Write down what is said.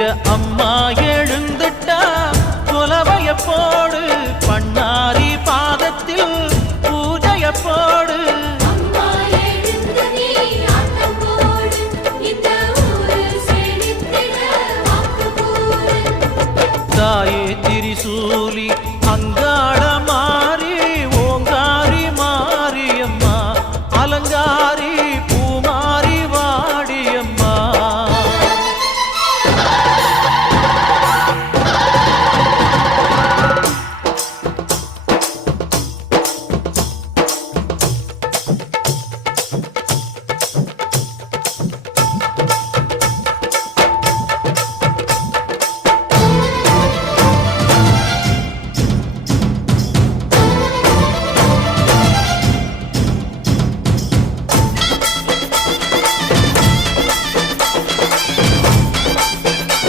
எங்க அம்மா எழுந்துட்டா குலவைய போடு, பண்ணாரி பாதத்தில் பூஜைய போடு. தாயே திரிசூலி அங்க